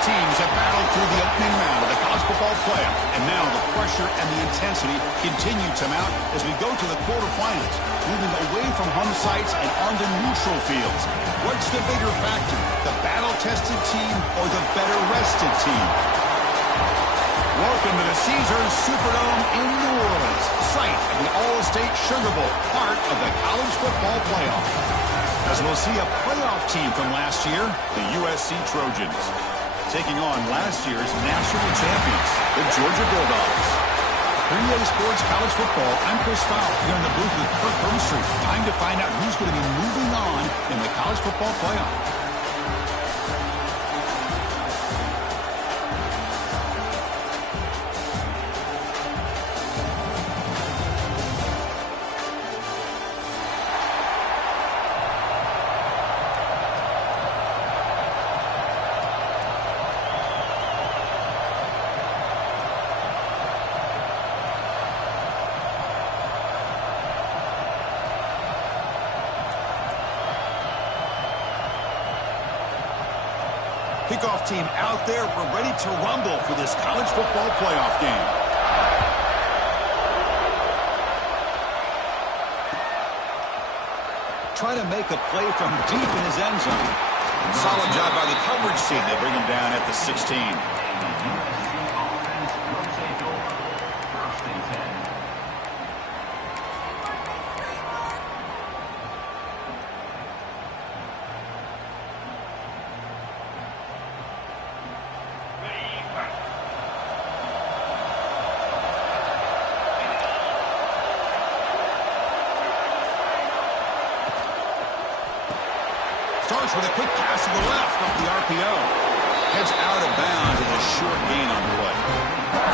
teams have battled through the opening round of the college football playoff, and now the pressure and the intensity continue to mount as we go to the quarterfinals, moving away from home sites and onto neutral fields. What's the bigger factor, the battle-tested team or the better-rested team? Welcome to the Caesars Superdome in New Orleans, site of the All-State Sugar Bowl, part of the college football playoff. As we'll see a playoff team from last year, the USC Trojans, taking on last year's national champions, the Georgia Bulldogs. For EA Sports College Football, I'm Chris Fowl here in the booth with Kirk Herbstreit. Time to find out who's going to be moving on in the college football playoff. Kickoff team out there. We're ready to rumble for this college football playoff game. Trying to make a play from deep in his end zone. Solid job by the coverage team. They bring him down at the 16. Starts with a quick pass to the left off the RPO. Heads out of bounds as a short gain on the play.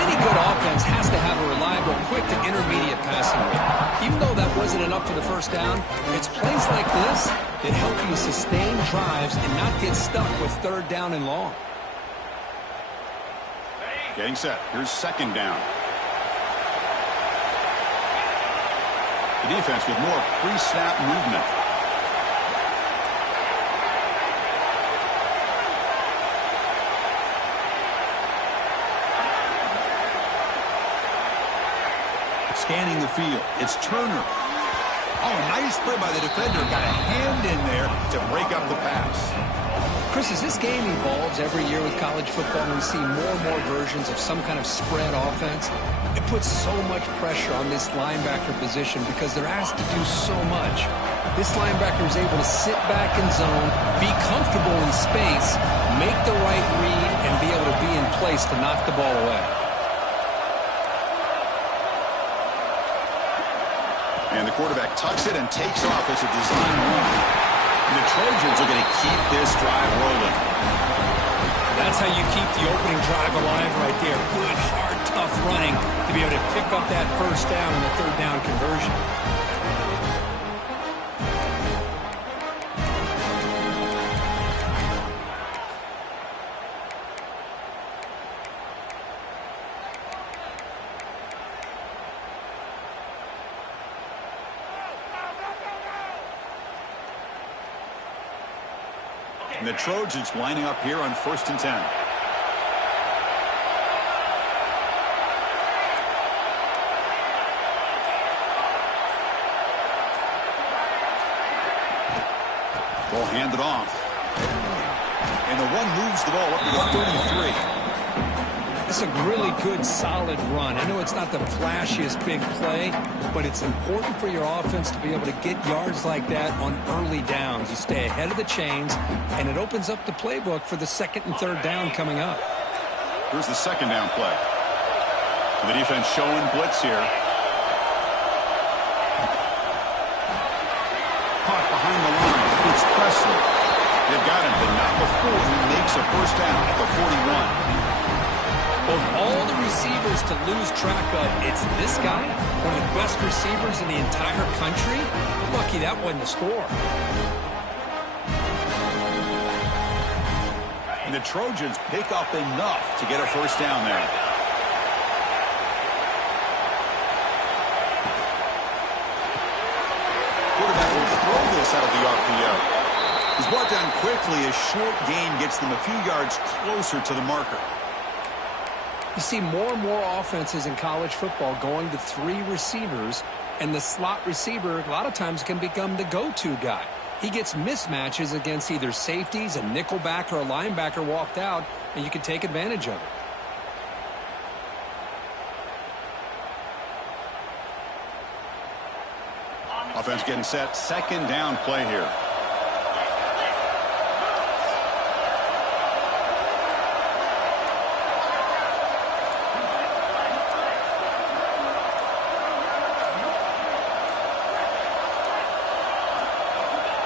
Any good offense has to have a reliable, quick to intermediate passing rate. Even though that wasn't enough for the first down, it's plays like this that help you sustain drives and not get stuck with third down and long. Getting set. Here's second down. The defense with more pre-snap movement. Scanning the field. It's Turner. Oh, nice play by the defender. Got a hand in there to break up the pass. Chris, as this game evolves every year with college football, we see more and more versions of some kind of spread offense. It puts so much pressure on this linebacker position because they're asked to do so much. This linebacker is able to sit back in zone, be comfortable in space, make the right read, and be able to be in place to knock the ball away. And the quarterback tucks it and takes off as a design run. And the Trojans are going to keep this drive rolling. That's how you keep the opening drive alive right there. Good, hard, tough running to be able to pick up that first down and the third down conversion. And the Trojans lining up here on 1st and 10. Ball handed off. And the one moves the ball up to the 33. It's a really good, solid run. I know it's not the flashiest big play, but it's important for your offense to be able to get yards like that on early downs. You stay ahead of the chains, and it opens up the playbook for the second and third down coming up. Here's the second down play. The defense showing blitz here. Caught behind the line. It's Presley. They've got him, but not before he makes a first down at the 41. Of all the receivers to lose track of, it's this guy, one of the best receivers in the entire country. Lucky that wasn't a score. And the Trojans pick up enough to get a first down there. Quarterback will throw this out of the RPO. He's brought down quickly. A short gain gets them a few yards closer to the marker. You see more and more offenses in college football going to 3 receivers, and the slot receiver a lot of times can become the go-to guy. He gets mismatches against either safeties, a nickelback, or a linebacker walked out, and you can take advantage of it. Offense getting set. Second down play here.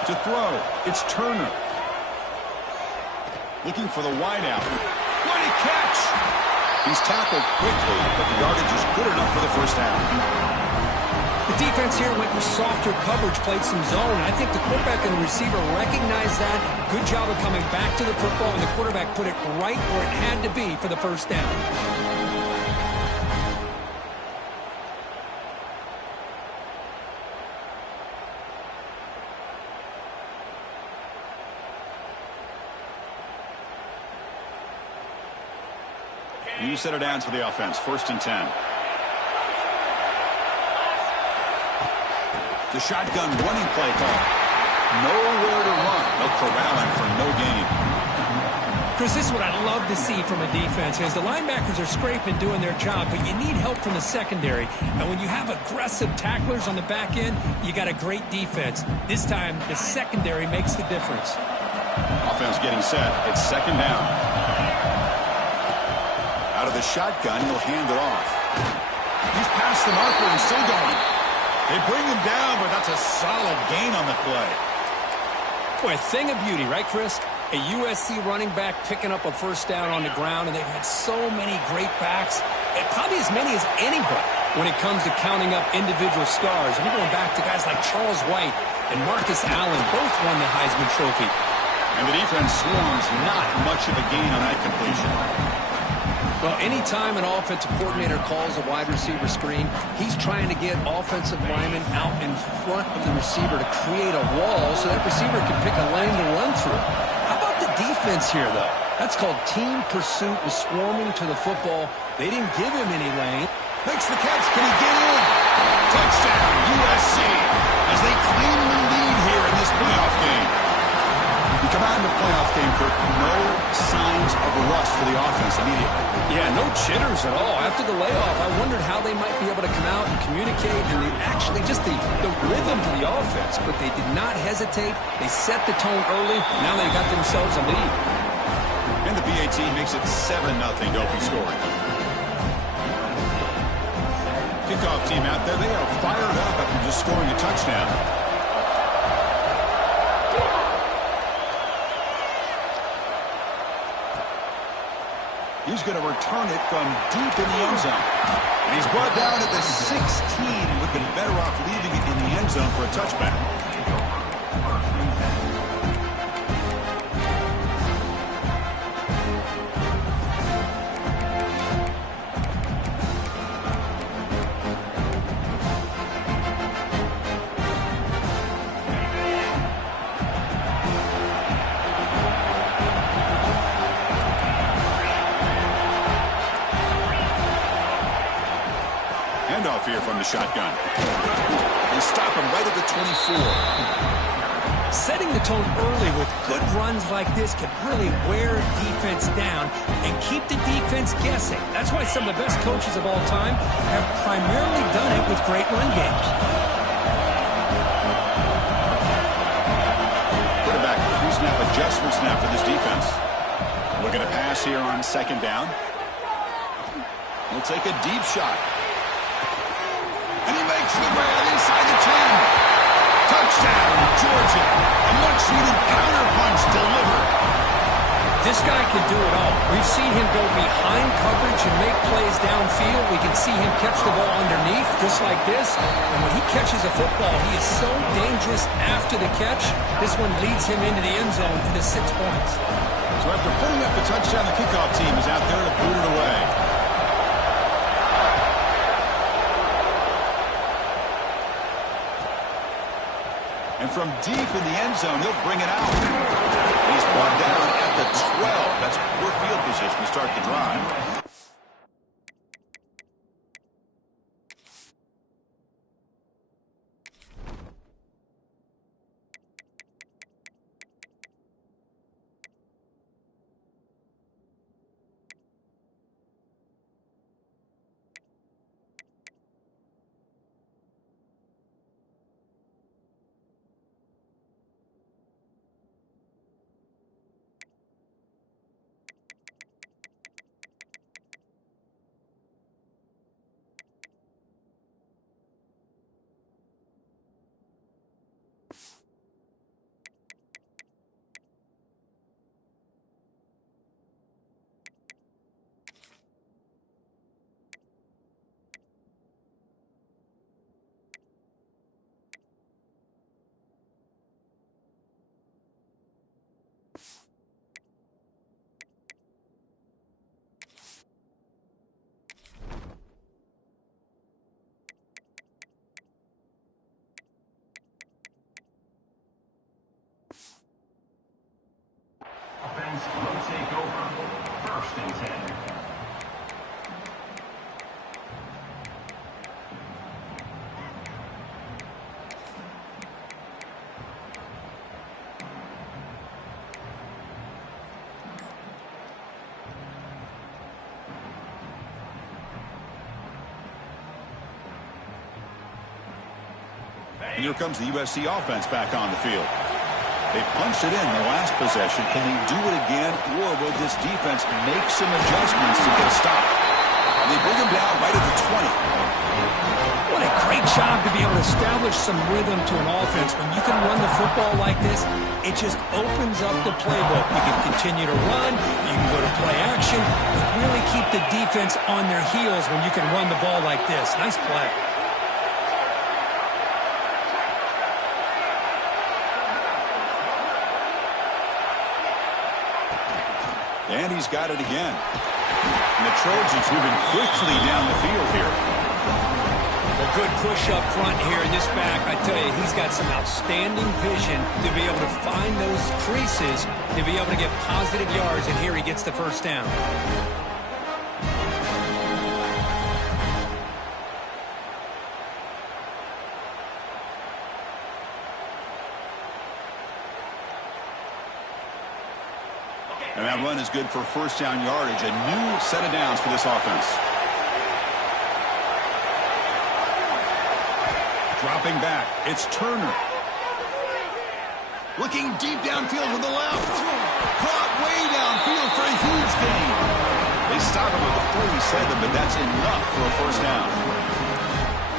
To throw, it's Turner. Looking for the wideout. What a catch! He's tackled quickly, but the yardage is good enough for the first down. The defense here went with softer coverage, played some zone. I think the quarterback and the receiver recognized that. Good job of coming back to the football, and the quarterback put it right where it had to be for the first down. New set of downs for the offense. 1st and 10. The shotgun running play call. Nowhere to run. They'll corral him for no gain. Chris, this is what I love to see from a defense. As the linebackers are scraping, doing their job, but you need help from the secondary. And when you have aggressive tacklers on the back end, you got a great defense. This time, the secondary makes the difference. Offense getting set. It's second down. Out of the shotgun, he'll hand it off. He's past the marker and still going. They bring him down, but that's a solid gain on the play. Boy, a thing of beauty, right, Chris? A USC running back picking up a first down on the ground, and they've had so many great backs, and probably as many as anybody when it comes to counting up individual stars. And we're going back to guys like Charles White and Marcus Allen, both won the Heisman Trophy. And the defense swarms, not much of a gain on that completion. Well, anytime an offensive coordinator calls a wide receiver screen, he's trying to get offensive linemen out in front of the receiver to create a wall so that receiver can pick a lane to run through. How about the defense here, though? That's called team pursuit with swarming to the football. They didn't give him any lane. Makes the catch. Can he get in? Touchdown, USC, as they claim the lead here in this playoff game. You come out in the playoff game, Kirk, no signs of a rust for the offense immediately. Yeah, no jitters at all. After the layoff, I wondered how they might be able to come out and communicate, and they actually just the rhythm to the offense, but they did not hesitate. They set the tone early. Now they got themselves a lead. And the BAT makes it 7-0 Dopey scoring. Kickoff team out there, they are fired up after just scoring a touchdown. He's going to return it from deep in the end zone. And he's brought down at the 16. Would have been better off leaving it in the end zone for a touchback. Handoff here from the shotgun. They stop him right at the 24. Setting the tone early with good runs like this can really wear defense down and keep the defense guessing. That's why some of the best coaches of all time have primarily done it with great run games. Quarterback, pre-snap adjustment snap for this defense. Looking to pass here on second down. He'll take a deep shot. And he makes the grab inside the 10. Touchdown, Georgia. A much-needed counterpunch delivered. This guy can do it all. We've seen him go behind coverage and make plays downfield. We can see him catch the ball underneath, just like this. And when he catches a football, he is so dangerous after the catch. This one leads him into the end zone for the 6 points. So after putting up the touchdown, the kickoff team is out there to boot it away. And And from deep in the end zone, he'll bring it out. He's brought down at the 12. That's poor field position to start the drive. Offense will take over. 1st and 10. And here comes the USC offense back on the field. They punched it in the last possession. Can they do it again, or will this defense make some adjustments to get a stop? They bring him down right at the 20. What a great job to be able to establish some rhythm to an offense. When you can run the football like this, it just opens up the playbook. You can continue to run, you can go to play action, but really keep the defense on their heels when you can run the ball like this. Nice play. And he's got it again. And the Trojans moving quickly down the field here. A good push up front here in this back. I tell you, he's got some outstanding vision to be able to find those creases, to be able to get positive yards, and here he gets the first down. And that run is good for first down yardage. A new set of downs for this offense. Dropping back. It's Turner. Looking deep downfield to the left. Caught way downfield for a huge gain. They stop him with the 47, but that's enough for a first down.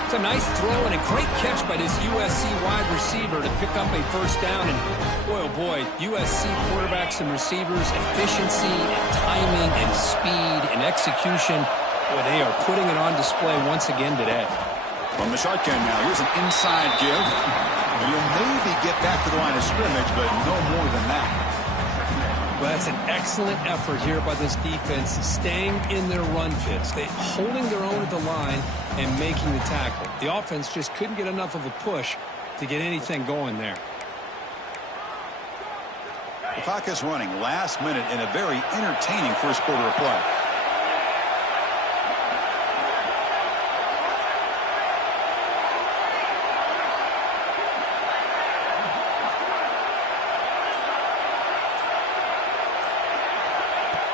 It's a nice throw and a great catch by this USC wide receiver to pick up a first down. And boy, oh boy, USC quarterbacks and receivers, efficiency and timing and speed and execution. Boy, they are putting it on display once again today. From the shotgun now, here's an inside give. And he'll maybe get back to the line of scrimmage, but no more than that. Well, that's an excellent effort here by this defense, staying in their run fits. They holding their own at the line and making the tackle. The offense just couldn't get enough of a push to get anything going there. The clock is running last minute in a very entertaining first quarter of play.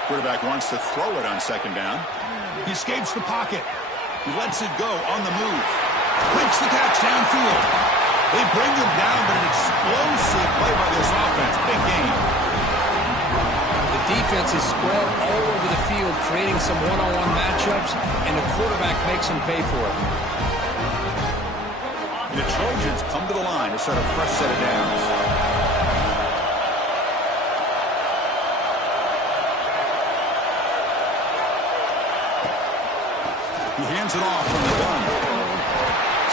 Quarterback wants to throw it on second down. He escapes the pocket. He lets it go on the move. Makes the catch downfield. They bring him down, but an explosive play by this offense. Big game. The defense is spread all over the field, creating some one-on-one matchups, and the quarterback makes them pay for it. And the Trojans come to the line to set a fresh set of downs. He hands it off from the gun.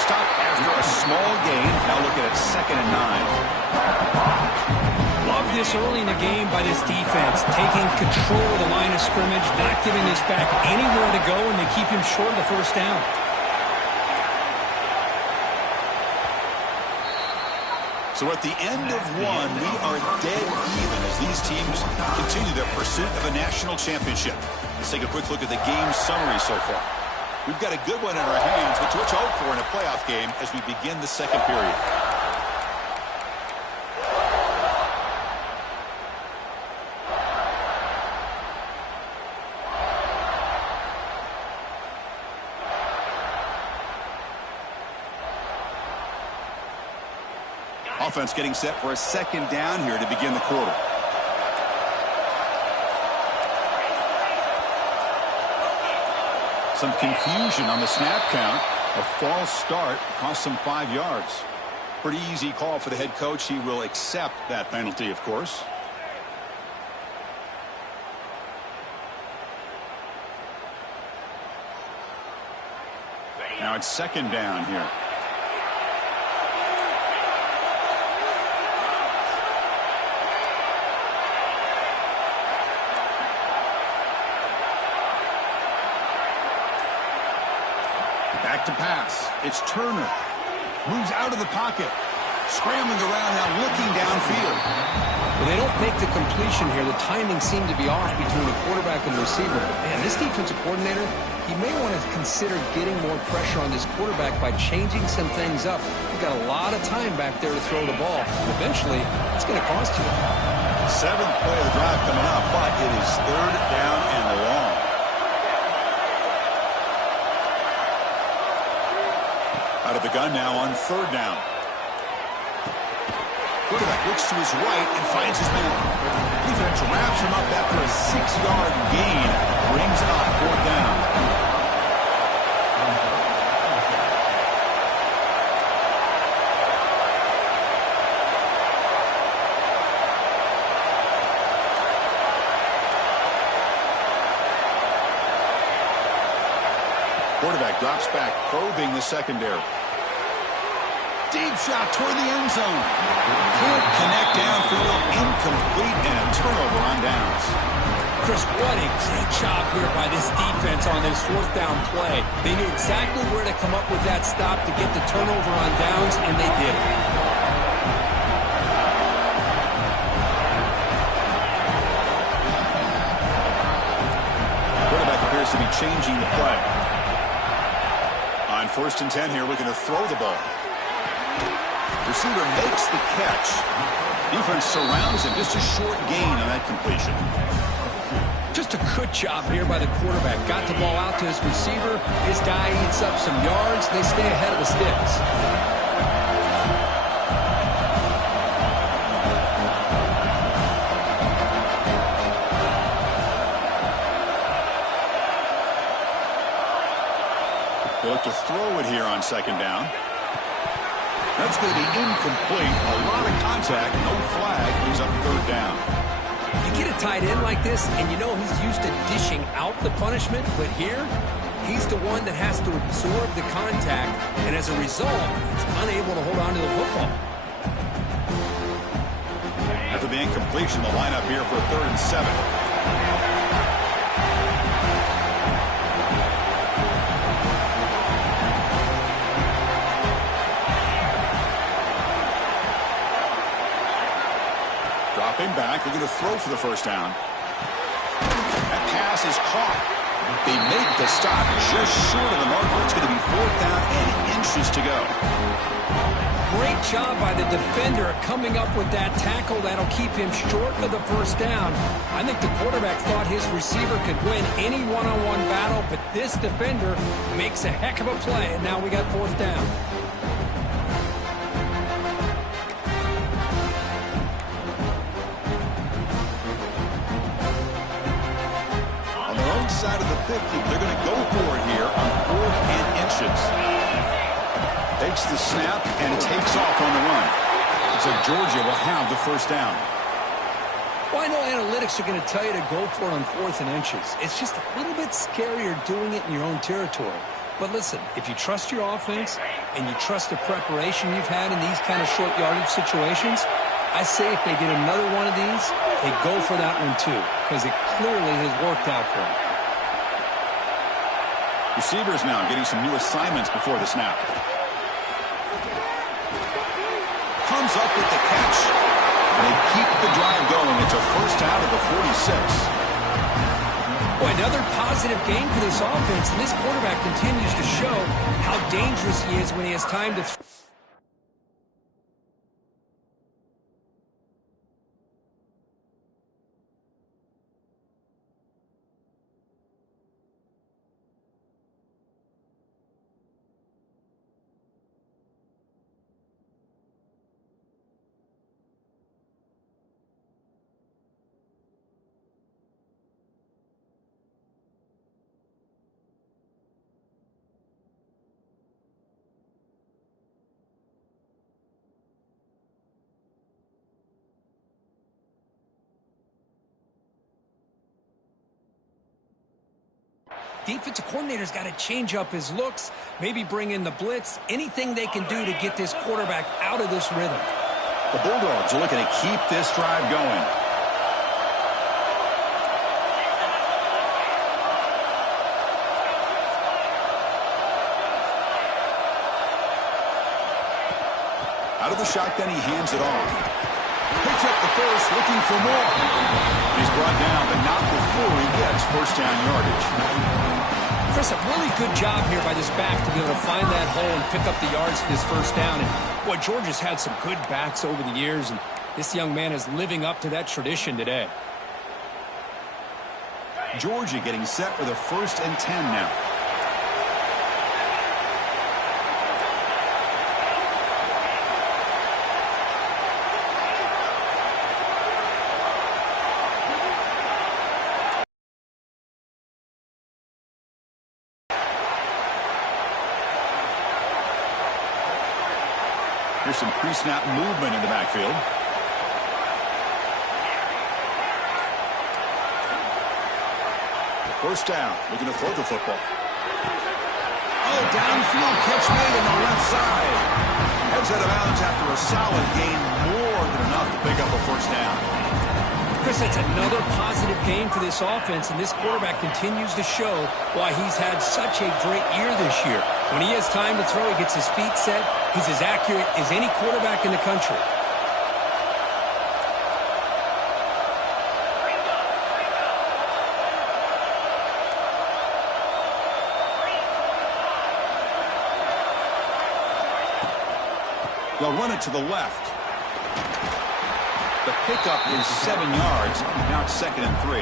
Stop after a small gain. Now looking at 2nd and 9. Love this early in the game by this defense, taking control of the line of scrimmage, not giving this back anywhere to go, and they keep him short of the first down. So at the end of one, we are dead even as these teams continue their pursuit of a national championship. Let's take a quick look at the game summary so far. We've got a good one in our hands, but to what you hope for in a playoff game as we begin the second period. Offense getting set for a second down here to begin the quarter. Some confusion on the snap count. A false start cost him 5 yards. Pretty easy call for the head coach. He will accept that penalty, of course. Now it's second down here. Back to pass. It's Turner. Moves out of the pocket. Scrambling around now, looking downfield. Well, they don't make the completion here. The timing seemed to be off between the quarterback and the receiver. Man, this defensive coordinator, he may want to consider getting more pressure on this quarterback by changing some things up. You've got a lot of time back there to throw the ball. Eventually, it's going to cost you. Seventh play of the drive coming up, but it is third down and long. Out of the gun now on third down. Quarterback looks to his right and finds his man. Defense wraps him up after a 6-yard gain. Brings up fourth down. Quarterback drops back, probing the secondary. Deep shot toward the end zone. Can't connect downfield, incomplete, and a turnover on downs. Chris, what a great job here by this defense on this fourth down play. They knew exactly where to come up with that stop to get the turnover on downs, and they did. Quarterback appears to be changing the play. On 1st and 10 here, looking to throw the ball. Receiver makes the catch. Defense surrounds him. Just a short gain on that completion. Just a good job here by the quarterback. Got the ball out to his receiver. His guy eats up some yards. They stay ahead of the sticks. They look to throw it here on second down. That's going to be incomplete. A lot of contact, no flag. Brings up third down. You get a tight end like this, and you know he's used to dishing out the punishment, but here, he's the one that has to absorb the contact, and as a result, he's unable to hold on to the football. After the incompletion, the lineup here for 3rd and 7. Dropping back, looking to throw for the first down. That pass is caught. They make the stop just short of the marker. It's going to be 4th down and inches to go. Great job by the defender coming up with that tackle. That'll keep him short of the first down. I think the quarterback thought his receiver could win any one-on-one battle, but this defender makes a heck of a play, and now we got 4th down. Side of the 50, they're going to go for it here on 4th and inches. Takes the snap and takes off on the run. So Georgia will have the first down. Well, I know analytics are going to tell you to go for it on 4th and inches. It's just a little bit scarier doing it in your own territory. But listen, if you trust your offense and you trust the preparation you've had in these kind of short yardage situations, I say if they get another one of these, they go for that one too, because it clearly has worked out for them. Receivers now getting some new assignments before the snap. comes up with the catch. And they keep the drive going. It's a first out of the 46. Boy, another positive game for this offense, and this quarterback continues to show how dangerous he is when he has time to throw. Defensive coordinator's got to change up his looks, maybe bring in the blitz, anything they can do to get this quarterback out of this rhythm. The Bulldogs are looking to keep this drive going. Out of the shotgun, he hands it off. Picks up the first, looking for more. He's brought down, but not before he gets first down yardage. Chris, a really good job here by this back to be able to find that hole and pick up the yards for this first down. And boy, Georgia's had some good backs over the years, and this young man is living up to that tradition today. Georgia getting set for the 1st and 10 now. Here's some pre-snap movement in the backfield. First down, looking to throw the football. Oh, downfield catch made on the left side. Heads out of bounds after a solid gain, more than enough to pick up a first down. Chris, it's another positive game for this offense, and this quarterback continues to show why he's had such a great year this year. When he has time to throw, he gets his feet set. He's as accurate as any quarterback in the country. They'll run it to the left. The pickup is 7 yards. Now it's 2nd and 3.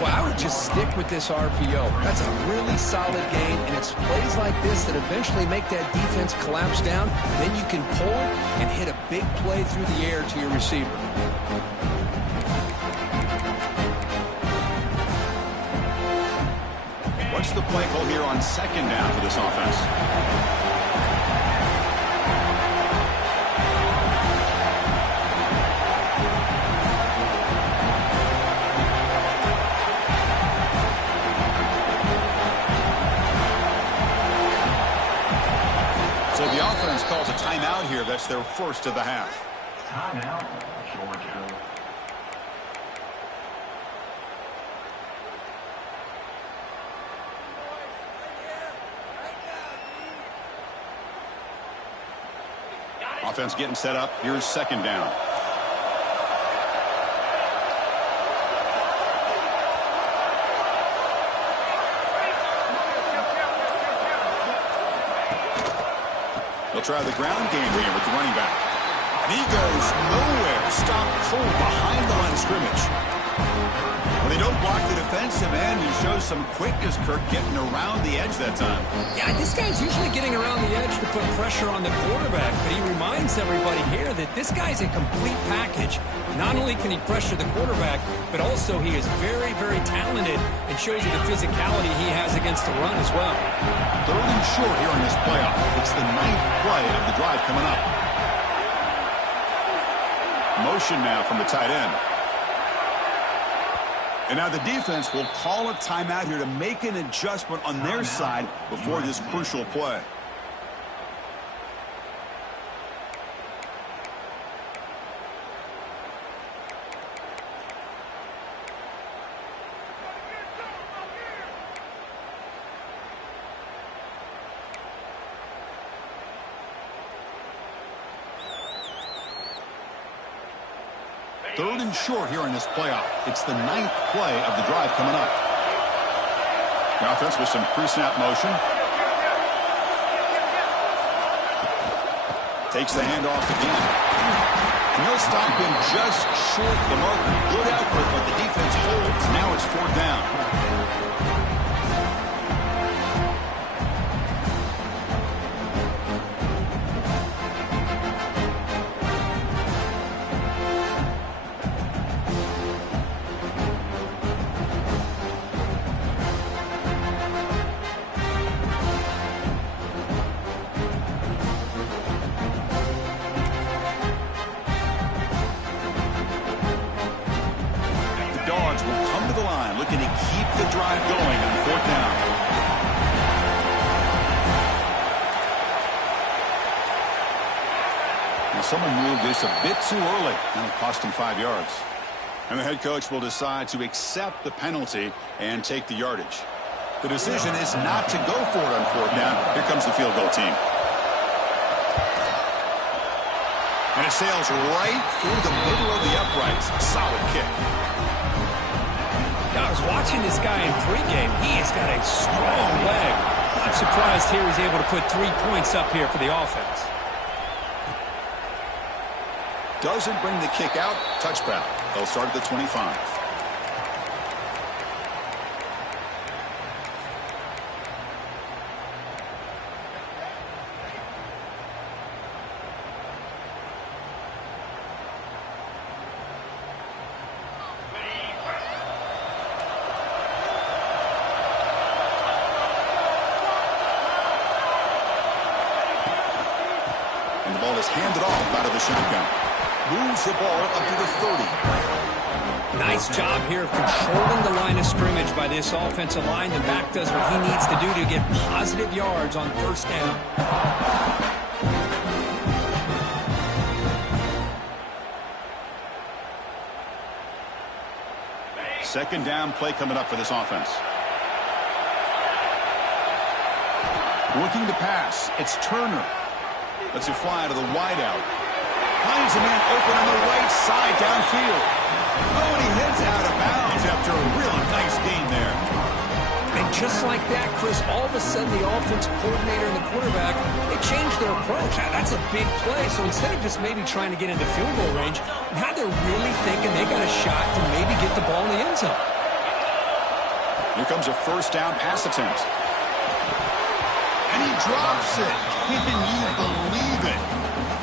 Well, I would just stick with this RPO. That's a really solid game, and it's plays like this that eventually make that defense collapse down. Then you can pull and hit a big play through the air to your receiver. What's the play call here on 2nd down for this offense? So the offense calls a timeout here. That's their first of the half. Timeout, Georgia. Offense getting set up. Here's 2nd down. They'll try the ground game here with the running back. And he goes nowhere. Stop cold behind the line of scrimmage. Well, they don't block the defensive end and show some quickness, Kirk, getting around the edge that time. Yeah, this guy's usually getting around the edge to put pressure on the quarterback, but he reminds everybody here that this guy's a complete package. Not only can he pressure the quarterback, but also he is very, very talented and shows you the physicality he has against the run as well. 3rd and short here on this playoff. It's the 9th play of the drive coming up. Motion now from the tight end. And now the defense will call a timeout here to make an adjustment on their side before this crucial play. 3rd and short here in this playoff. It's the 9th play of the drive coming up. The offense with some pre-snap motion. Takes the handoff again. And he'll stop him just short of the marker. Good effort, but the defense holds. Now it's 4th down. Will come to the line looking to keep the drive going on 4th down. Now someone moved this a bit too early. That'll cost him 5 yards. And the head coach will decide to accept the penalty and take the yardage. The decision is not to go for it on 4th down. Here comes the field goal team. And it sails right through the middle of the uprights. Solid kick. I was watching this guy in pregame. He has got a strong leg. I'm surprised here he's able to put 3 points up here for the offense. Doesn't bring the kick out. Touchback. They'll start at the 25. And the ball is handed off out of the shotgun. Moves the ball up to the 30. Nice job here of controlling the line of scrimmage by this offensive line. The back does what he needs to do to get positive yards on 1st down. 2nd down play coming up for this offense. Looking to pass. It's Turner. Lets it fly to the wideout. Finds a man open on the right side downfield. Oh, and he heads out of bounds after a really nice gain there. And just like that, Chris, all of a sudden the offensive coordinator and the quarterback, they changed their approach. Now, that's a big play. So instead of just maybe trying to get into field goal range, now they're really thinking they got a shot to maybe get the ball in the end zone. Here comes a 1st down pass attempt. And he drops it. Can you believe it?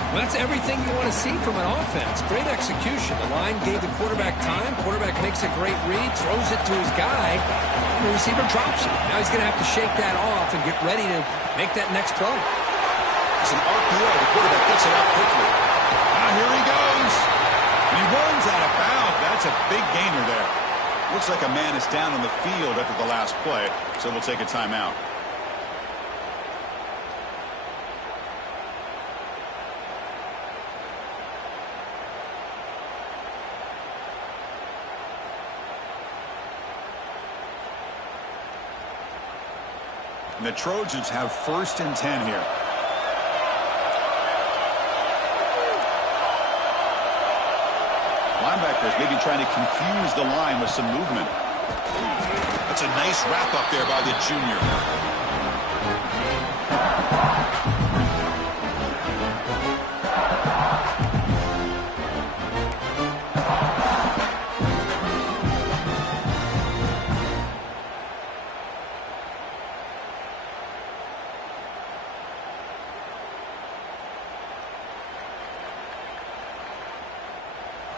Well, that's everything you want to see from an offense. Great execution. The line gave the quarterback time. Quarterback makes a great read, throws it to his guy, and the receiver drops it. Now he's going to have to shake that off and get ready to make that next play. It's an RPO. The quarterback gets it out quickly. Now here he goes. He runs out of bounds. That's a big gainer there. Looks like a man is down on the field after the last play, so we'll take a timeout. And the Trojans have 1st and 10 here. Linebackers maybe trying to confuse the line with some movement. That's a nice wrap up there by the junior.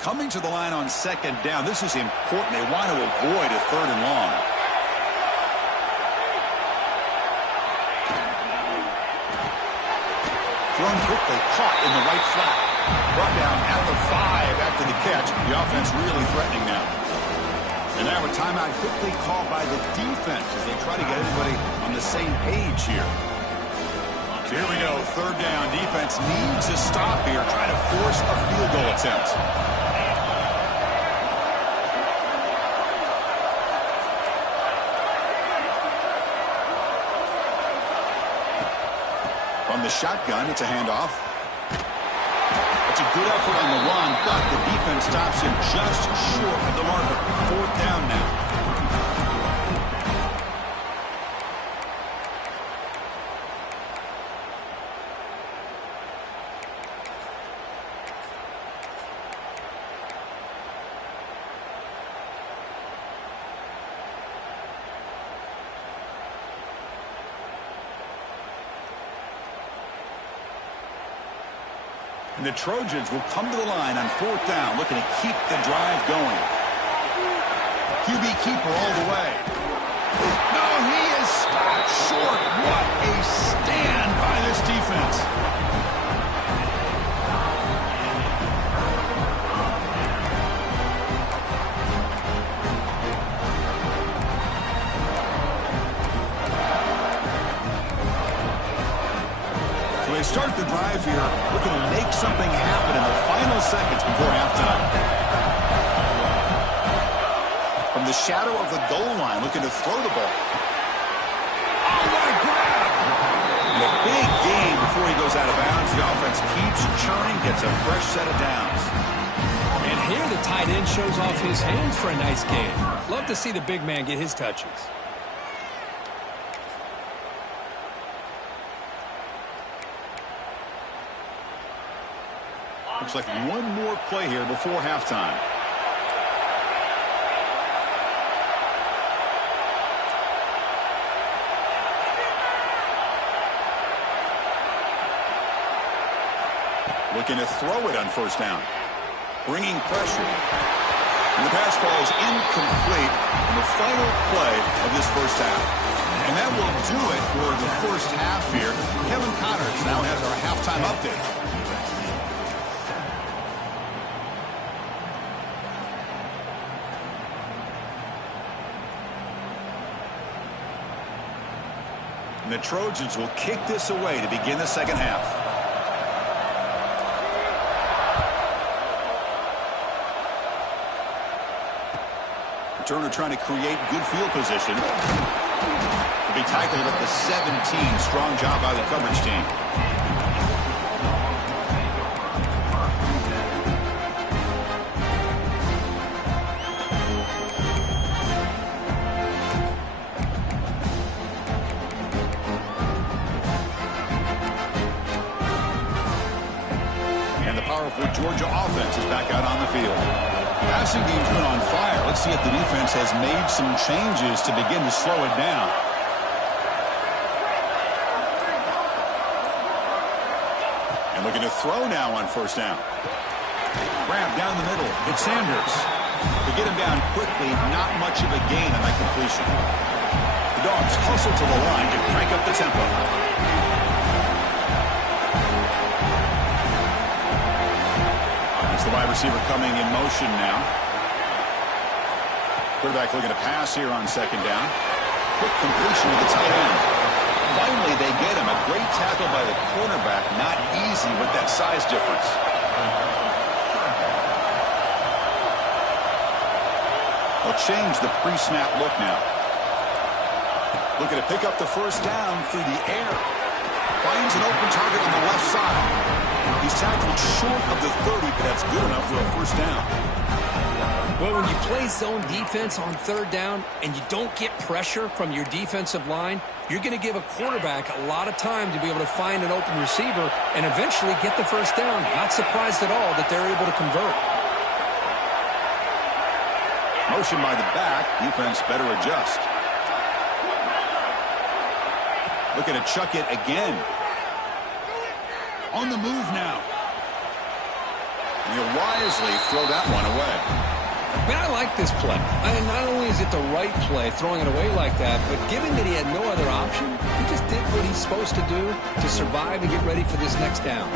Coming to the line on 2nd down. This is important. They want to avoid a 3rd and long. Thrown quickly, caught in the right flat. Brought down at the 5 after the catch. The offense really threatening now. And now a timeout quickly called by the defense as they try to get everybody on the same page here. Here we go, 3rd down. Defense needs to stop here, try to force a field goal attempt. From the shotgun, it's a handoff. It's a good effort on the run, but the defense stops him just short of the marker. 4th down now. And the Trojans will come to the line on 4th down, looking to keep the drive going. QB keeper all the way. No, he is stopped short. What a stand by this defense. They start the drive here, looking to make something happen in the final seconds before halftime. From the shadow of the goal line, looking to throw the ball. Oh, what a grab! And a big gain before he goes out of bounds. The offense keeps churning, gets a fresh set of downs. And here the tight end shows off his hands for a nice gain. Love to see the big man get his touches. Looks like one more play here before halftime. Looking to throw it on 1st down. Bringing pressure. And the pass falls incomplete in the final play of this 1st half. And that will do it for the 1st half here. Kevin Connors now has our halftime update. The Trojans will kick this away to begin the 2nd half. Turner trying to create good field position. To be tackled at the 17. Strong job by the coverage team. Georgia offense is back out on the field. Passing game's been on fire. Let's see if the defense has made some changes to begin to slow it down. And looking to throw now on 1st down. Grab down the middle. It's Sanders. To get him down quickly, not much of a gain on that completion. The Dogs hustle to the line to crank up the tempo. The wide receiver coming in motion now. Quarterback looking to pass here on 2nd down. Quick completion to the tight end. Finally, they get him. A great tackle by the cornerback. Not easy with that size difference. They'll change the pre-snap look now. Looking to pick up the 1st down through the air. Finds an open target on the left side. He's tackled short of the 30, but that's good enough for a 1st down. Well, when you play zone defense on 3rd down and you don't get pressure from your defensive line, you're going to give a quarterback a lot of time to be able to find an open receiver and eventually get the 1st down. Not surprised at all that they're able to convert. Motion by the back. Defense better adjust. Looking to chuck it again. On the move now. And he'll wisely throw that one away. Man, I like this play. And not only is it the right play, throwing it away like that, but given that he had no other option, he just did what he's supposed to do to survive and get ready for this next down.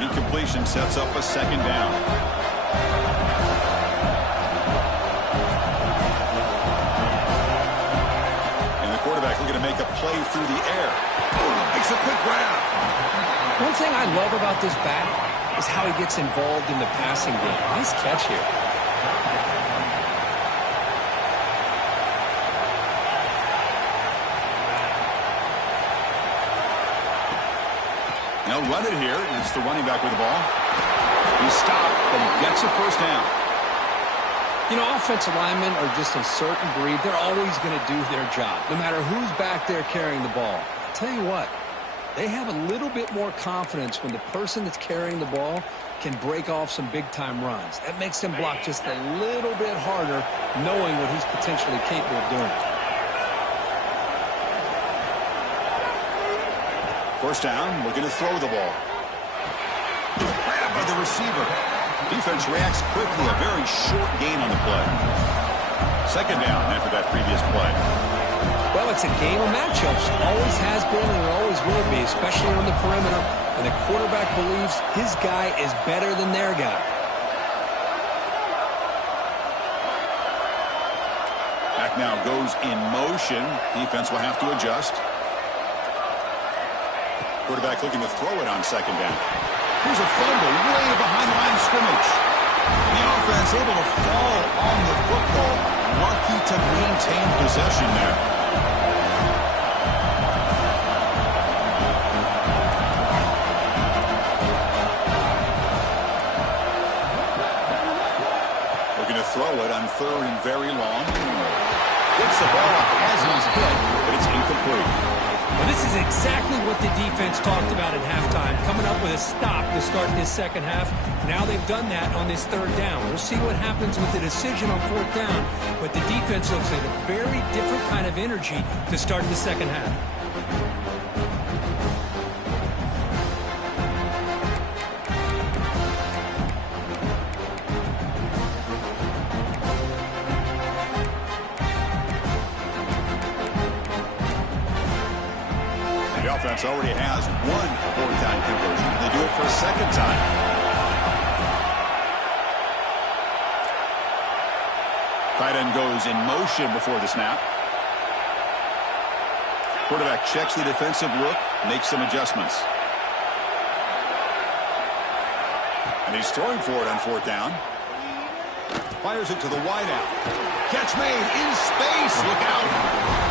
Incompletion sets up a 2nd down. Looking to make a play through the air. Oh, makes a quick grab. One thing I love about this back is how he gets involved in the passing game. Nice catch here. They'll run it here. It's the running back with the ball. He stopped, but he gets a first down. You know, offensive linemen are just a certain breed. They're always going to do their job, no matter who's back there carrying the ball. I'll tell you what, they have a little bit more confidence when the person that's carrying the ball can break off some big-time runs. That makes them block just a little bit harder, knowing what he's potentially capable of doing. First down, looking to throw the ball. Grabbed by the receiver. Defense reacts quickly, a very short gain on the play. Second down after that previous play. Well, it's a game of matchups. Always has been and it always will be, especially on the perimeter. And the quarterback believes his guy is better than their guy. Back now goes in motion. Defense will have to adjust. Quarterback looking to throw it on second down. Here's a fumble way behind the line of scrimmage. The offense able to fall on the football. Lucky to maintain possession there. Looking to throw it on third and very long. Gets the ball up as he's hit, but it's incomplete. Well, this is exactly what the defense talked about at halftime, coming up with a stop to start this second half. Now they've done that on this third down. We'll see what happens with the decision on fourth down, but the defense looks like a very different kind of energy to start the second half. Offense already has one fourth down conversion. They do it for a second time. Tight end goes in motion before the snap. Quarterback checks the defensive look, makes some adjustments. And he's throwing for it on fourth down. Fires it to the wideout. Catch made in space. Look out.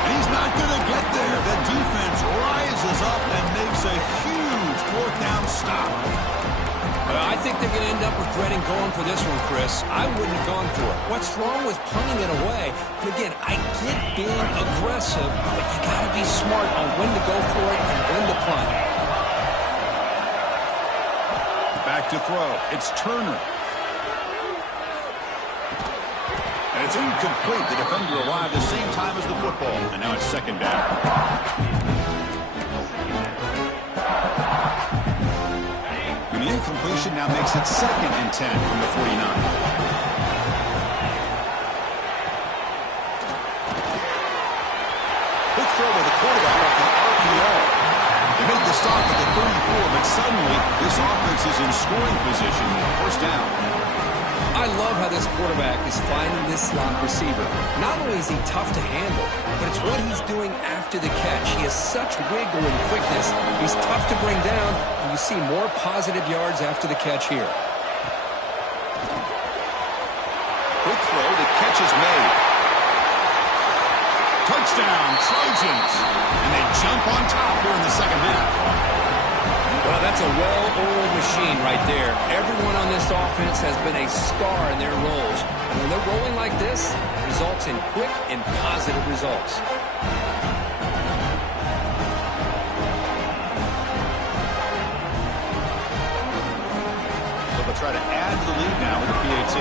And he's not going to get there. The defense rises up and makes a huge fourth down stop. I think they're going to end up regretting going for this one, Chris. I wouldn't have gone for it. What's wrong with punting it away? And again, I get being aggressive, but you got to be smart on when to go for it and when to punt. Back to throw. It's Turner. And it's incomplete. The defender arrived the same time as the football. And now it's second down. And the incompletion now makes it 2nd and 10 from the 49. Quick throw by the quarterback off the RPO. They made the stop at the 34, but suddenly this offense is in scoring position. First down. I love how this quarterback is finding this slot receiver. Not only is he tough to handle, but it's what he's doing after the catch. He has such wiggle and quickness. He's tough to bring down, and you see more positive yards after the catch here. Quick throw, the catch is made. Touchdown, Trojans. And they jump on top here in the second half. Well, that's a well-oiled machine right there. Everyone on this offense has been a star in their roles. And when they're rolling like this, it results in quick and positive results. So they'll try to add to the lead now with the PAT.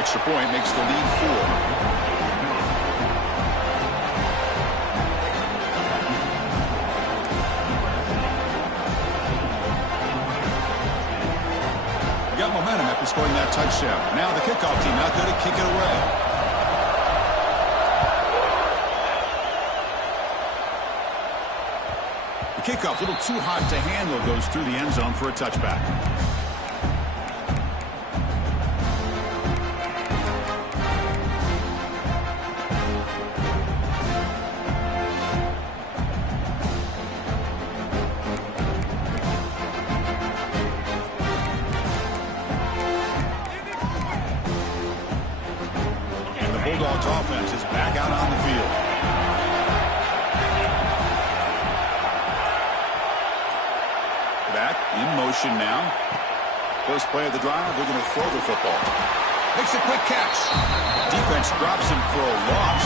Extra point makes the lead 4. Got momentum after scoring that touchdown. Now the kickoff team out there to kick it away. The kickoff, a little too hot to handle, goes through the end zone for a touchback. possession now. First play of the drive, they're going to throw the football. Makes a quick catch. Defense drops him for a loss.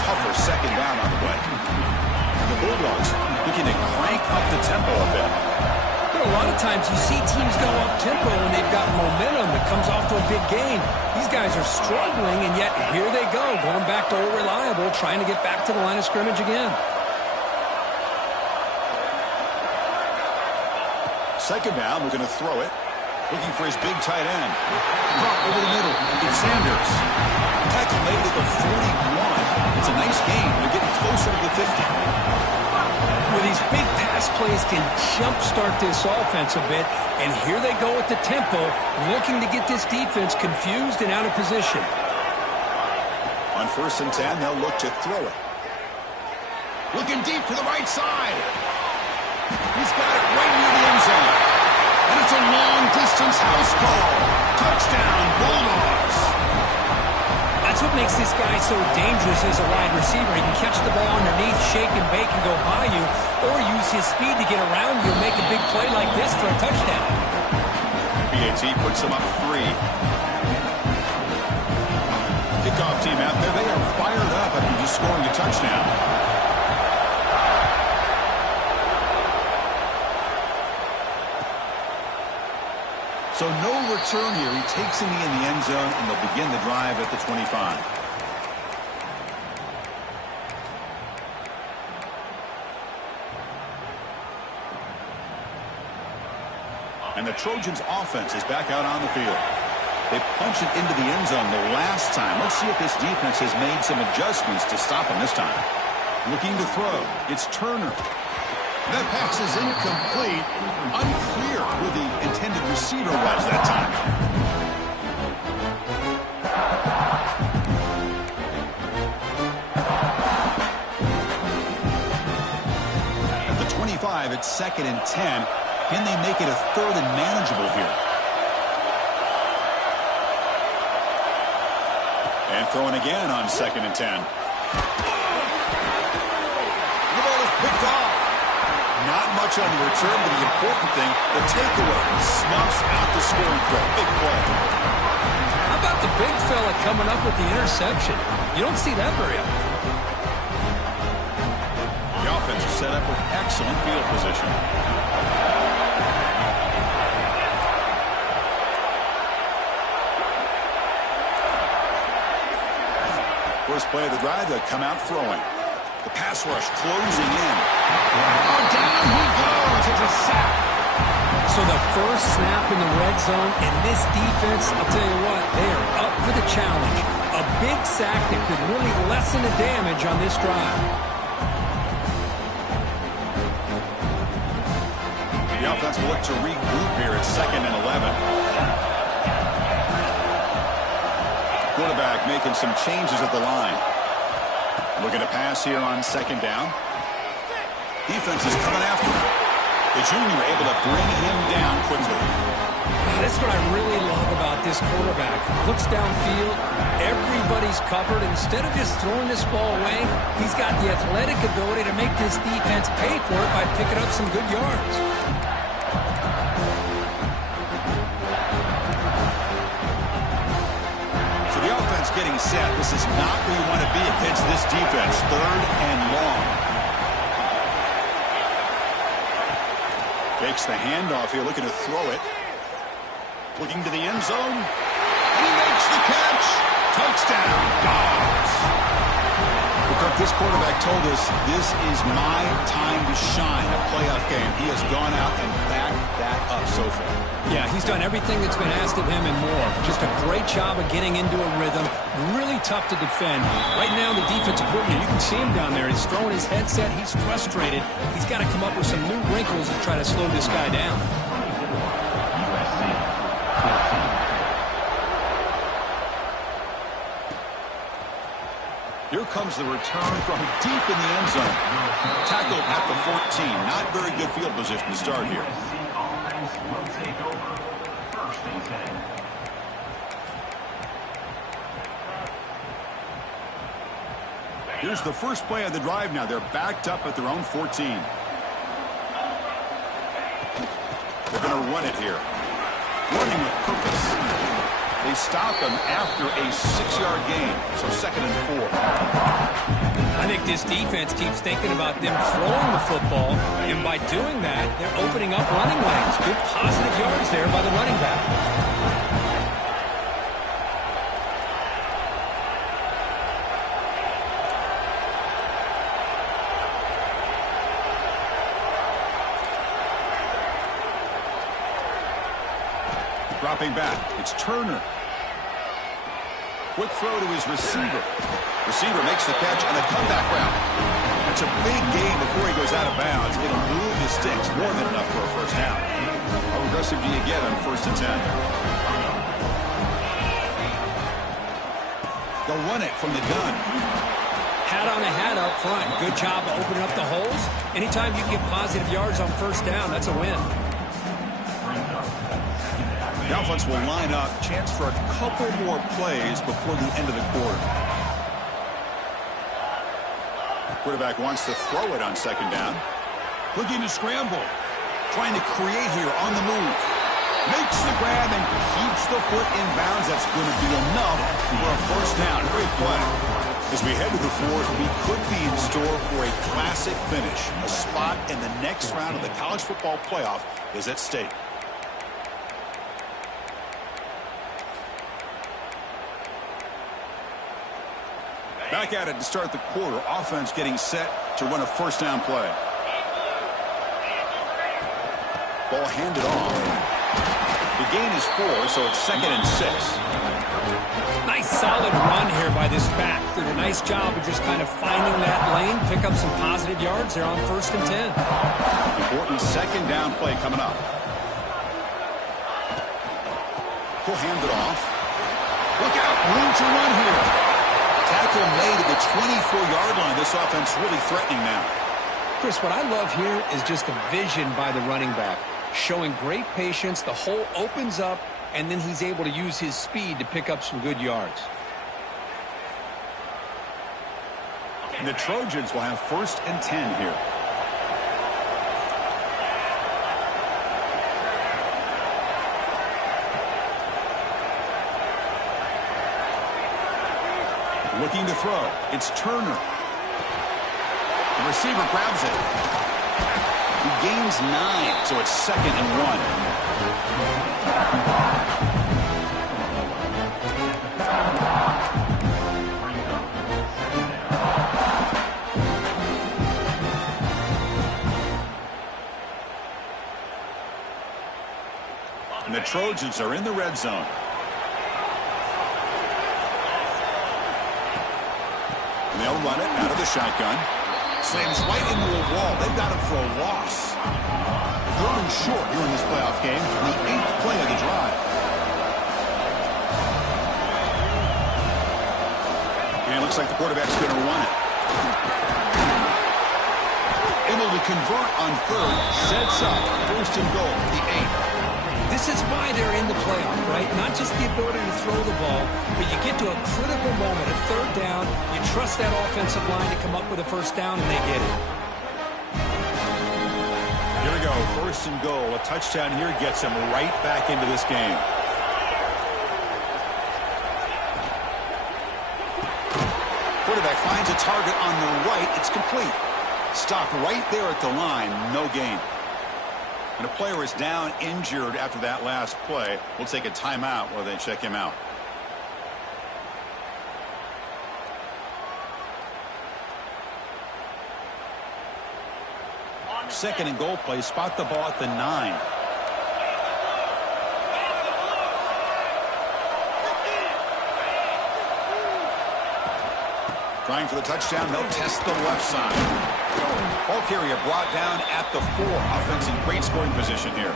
Tougher second down on the way. The Bulldogs looking to crank up the tempo a bit. A lot of times you see teams go up-tempo when they've got momentum that comes off to a big gain. These guys are struggling, and yet here they go, going back to old reliable, trying to get back to the line of scrimmage again. Second down, we're going to throw it. Looking for his big tight end. Drop over the middle. It's Sanders. Tackle made at the 41. It's a nice gain. They're getting closer to the 50. With these big pass plays can jumpstart this offense a bit, and here they go at the tempo, looking to get this defense confused and out of position. On 1st and 10, they'll look to throw it. Looking deep to the right side. He's got it right near the end zone. And it's a long-distance house call. Touchdown, Bulldogs. That's what makes this guy so dangerous as a wide receiver. He can catch the ball underneath, shake and bake and go by you, or use his speed to get around you and make a big play like this for a touchdown. BAT puts him up 3. Kickoff team out there, they are fired up after just scoring a touchdown. So no return here. He takes him in the end zone, and they'll begin the drive at the 25. And the Trojans' offense is back out on the field. They punched it into the end zone the last time. Let's see if this defense has made some adjustments to stop him this time. Looking to throw. It's Turner. That pass is incomplete. Unclear who the intended receiver was that time. At the 25, it's 2nd and 10. Can they make it a 3rd and manageable here? And throwing again on 2nd and 10. The ball is picked off. Not much on the return, but the important thing, the takeaway, snuffs out the scoring threat. Big play. How about the big fella coming up with the interception? You don't see that very often. The offense is set up with excellent field position. First play of the drive, they'll come out throwing. The pass rush closing in. Oh, down he goes. It's a sack. So the first snap in the red zone, and this defense, I'll tell you what, they are up for the challenge. A big sack that could really lessen the damage on this drive. The offense will look to regroup here at 2nd and 11. Quarterback making some changes at the line. Looking to pass here on 2nd down. Defense is coming after him. The junior able to bring him down quickly. That's what I really love about this quarterback. Looks downfield, everybody's covered. Instead of just throwing this ball away, he's got the athletic ability to make this defense pay for it by picking up some good yards. Getting set. This is not where you want to be against this defense. 3rd and long. Fakes the handoff here, looking to throw it. Looking to the end zone. And he makes the catch. Touchdown, Dogs. Well, this quarterback told us this is my time to shine, a playoff game. He has gone out and backed that up so far. Yeah, he's done everything that's been asked of him and more. Just a great job of getting into a rhythm. Really tough to defend. Right now, the defensive coordinator, you can see him down there. He's throwing his headset. He's frustrated. He's got to come up with some new wrinkles to try to slow this guy down. Here comes the return from deep in the end zone. Tackled at the 14. Not very good field position to start here. Here's the first play of the drive now. They're backed up at their own 14. They're going to run it here. Running with purpose. They stop him after a 6-yard gain, so 2nd and 4. I think this defense keeps thinking about them throwing the football, and by doing that, they're opening up running lanes. Good positive yards there by the running back. Dropping back, it's Turner. Quick throw to his receiver. Receiver makes the catch on a comeback route. It's a big gain before he goes out of bounds. It'll move the sticks more than enough for a first down. How aggressive do you get on 1st and 10? They'll run it from the gun. Hat on a hat up front. Good job of opening up the holes. Anytime you get positive yards on 1st down, that's a win. The offense will line up. Chance for a couple more plays before the end of the quarter. Quarterback wants to throw it on 2nd down. Looking to scramble. Trying to create here on the move. Makes the grab and keeps the foot in bounds. That's going to be enough for a first down. Great play. As we head to the 4th, we could be in store for a classic finish. A spot in the next round of the college football playoff is at stake. Back at it to start the quarter. Offense getting set to run a first down play. Ball handed off. The gain is 4, so it's 2nd and 6. Nice solid run here by this back. Did a nice job of just kind of finding that lane, pick up some positive yards there on 1st and 10. Important 2nd down play coming up. He'll hand it off. Look out, room to run here. Tackle made at the 24-yard line. This offense really threatening now. Chris, what I love here is just the vision by the running back. Showing great patience. The hole opens up, and then he's able to use his speed to pick up some good yards. And the Trojans will have 1st and 10 here. Looking to throw. It's Turner. The receiver grabs it. He gains 9, so it's 2nd and 1. And the Trojans are in the red zone. And they'll run it out of the shotgun. Slams right into a wall. They've got him for a loss. 3rd and short here in this playoff game. The 8th play of the drive. And it looks like the quarterback's going to run it. Able to convert on 3rd. Sets up 1st and goal. The 8th. This is why they're in the playoff, right? Not just the ability to throw the ball, but you get to a critical moment, a 3rd down. You trust that offensive line to come up with a first down, and they get it. Here we go, 1st and goal. A touchdown here gets them right back into this game. Quarterback finds a target on the right. It's complete. Stopped right there at the line. No gain. And a player is down injured after that last play. We'll take a timeout while they check him out. Second and goal play. Spot the ball at the 9. Trying for the touchdown. They'll test the left side. Ball carrier brought down at the 4. Offense in great scoring position here.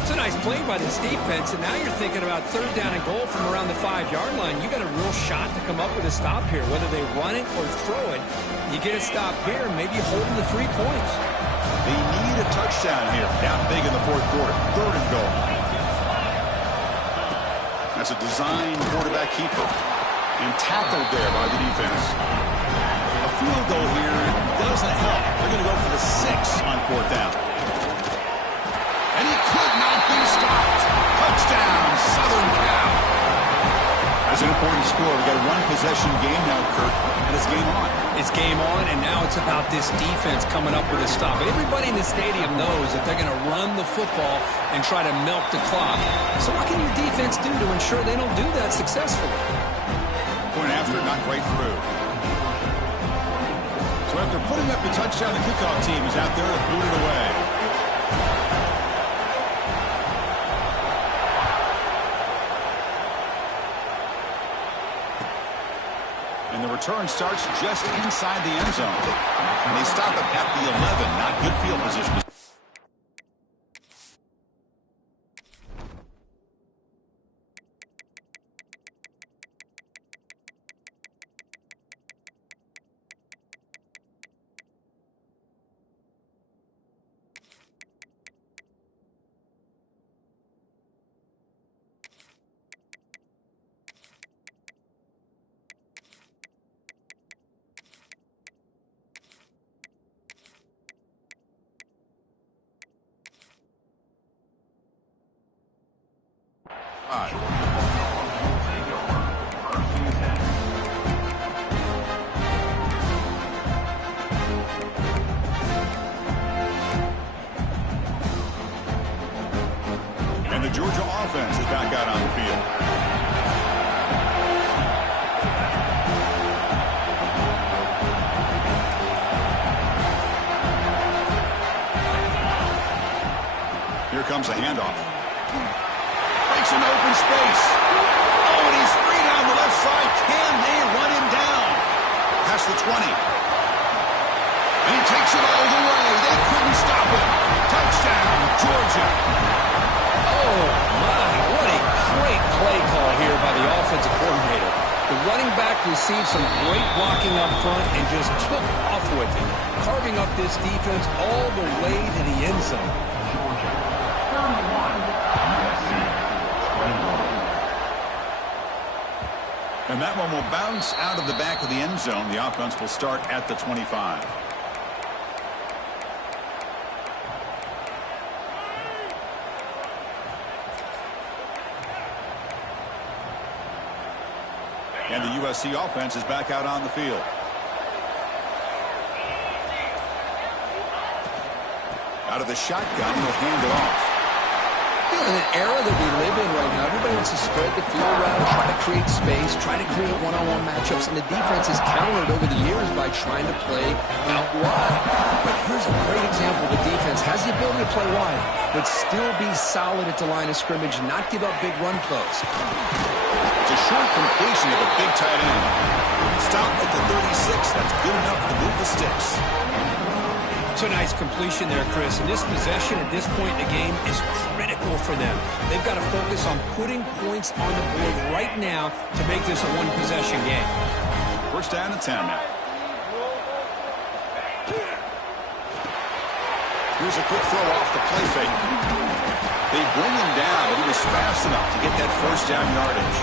It's a nice play by this defense, and now you're thinking about 3rd down and goal from around the 5-yard line. You got a real shot to come up with a stop here, whether they run it or throw it. You get a stop here, maybe holding the 3 points. They need a touchdown here. Down big in the 4th quarter. 3rd and goal. That's a design quarterback keeper. And tackled there by the defense. A field goal here doesn't help. They're going to go for the 6 on 4th down. And he could not be stopped. Touchdown, Southern Cal. That's an important score. We've got a one-possession game now, Kurt, and it's game on. It's game on, and now it's about this defense coming up with a stop. Everybody in the stadium knows that they're going to run the football and try to milk the clock. So what can your defense do to ensure they don't do that successfully? Point after, not quite through. So after putting up the touchdown, the kickoff team is out there to boot it away. And the return starts just inside the end zone. And they stop it at the 11. Not good field position. And the Georgia offense is back out on the field. Here comes a handoff. Makes an open space. Oh, and he's free down the left side. Can they run him down? Past the 20. And he takes it all the way. They couldn't stop him. Touchdown, Georgia. Oh, my, what a great play call here by the offensive coordinator. The running back received some great blocking up front and just took off with it, carving up this defense all the way to the end zone. And that one will bounce out of the back of the end zone. The offense will start at the 25. And the USC offense is back out on the field. Out of the shotgun, he'll hand it off. You know, in an era that we live in right now, everybody wants to spread the field around, try to create space, try to create one-on-one matchups, and the defense has countered over the years by trying to play out wide. But here's a great example. The defense has the ability to play wide, but still be solid at the line of scrimmage, not give up big run plays. It's a short completion of a big tight end. Stop at the 36. That's good enough to move the sticks. It's a nice completion there, Chris. And this possession at this point in the game is critical for them. They've got to focus on putting points on the board right now to make this a one-possession game. First down and 10 now. Here's a quick throw off the play fake. They bring him down, but he was fast enough to get that first down yardage.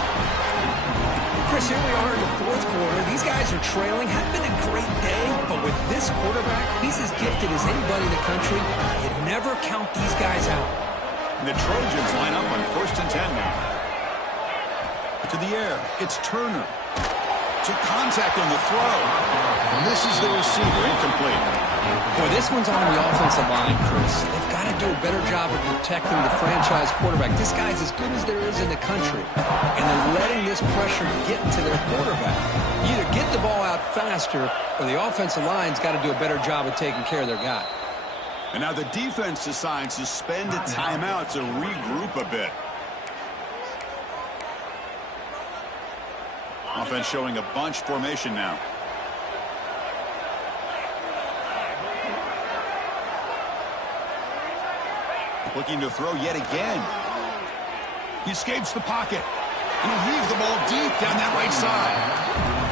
Chris, here we are in the fourth quarter. These guys are trailing. Hadn't been a great day, but with this quarterback, he's as gifted as anybody in the country. You'd never count these guys out. And the Trojans line up on first and 10 now. To the air, it's Turner. To contact on the throw. Misses the receiver, incomplete. Boy, this one's on the offensive line, Chris. They've got to do a better job of protecting the franchise quarterback. This guy's as good as there is in the country, and they're letting this pressure get to their quarterback. Either get the ball out faster, or the offensive line's got to do a better job of taking care of their guy. And now the defense decides to spend a timeout to regroup a bit. Offense showing a bunch formation now. Looking to throw yet again. He escapes the pocket. And he leaves the ball deep down that right side.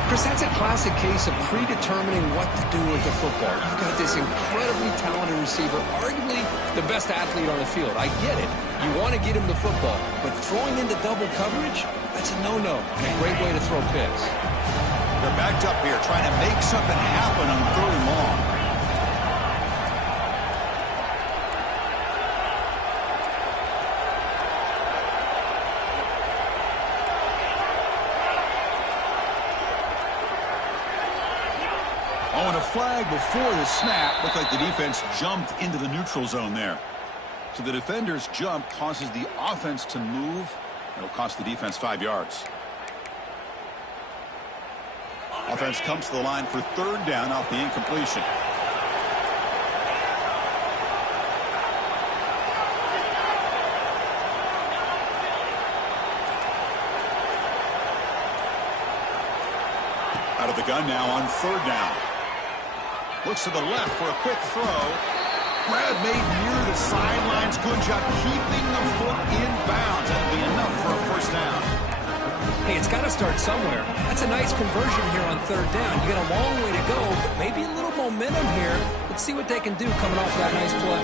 Chris, that's a classic case of predetermining what to do with the football. You've got this incredibly talented receiver, arguably the best athlete on the field. I get it. You want to get him the football, but throwing into double coverage, that's a no-no and a great way to throw picks. They're backed up here trying to make something happen on third and long. flag before the snap. Looked like the defense jumped into the neutral zone there. So the defender's jump causes the offense to move. It'll cost the defense 5 yards. Offense comes to the line for third down off the incompletion. Out of the gun now on third down. Looks to the left for a quick throw. Grab made near the sidelines. Good job keeping the foot in bounds. That'll be enough for a first down. Hey, it's got to start somewhere. That's a nice conversion here on third down. You got a long way to go, but maybe a little momentum here. Let's see what they can do coming off that nice play.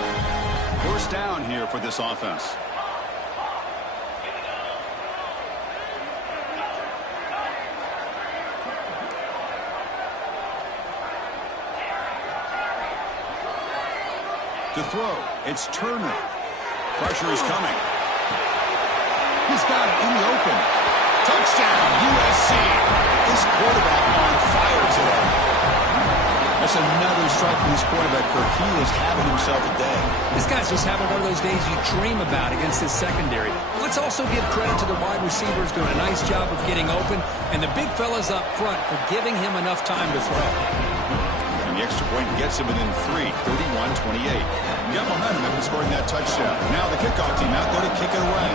First down here for this offense. To throw, it's Turner. Pressure is coming. He's got it in the open. Touchdown, USC. This quarterback on fire today. That's another strike from this quarterback, Kirk. He is having himself a day. This guy's just having one of those days you dream about against this secondary. Let's also give credit to the wide receivers doing a nice job of getting open, and the big fellas up front for giving him enough time to throw. And the extra point gets him within 3, 31-28. You got momentum after scoring that touchdown. Now the kickoff team out there to kick it away.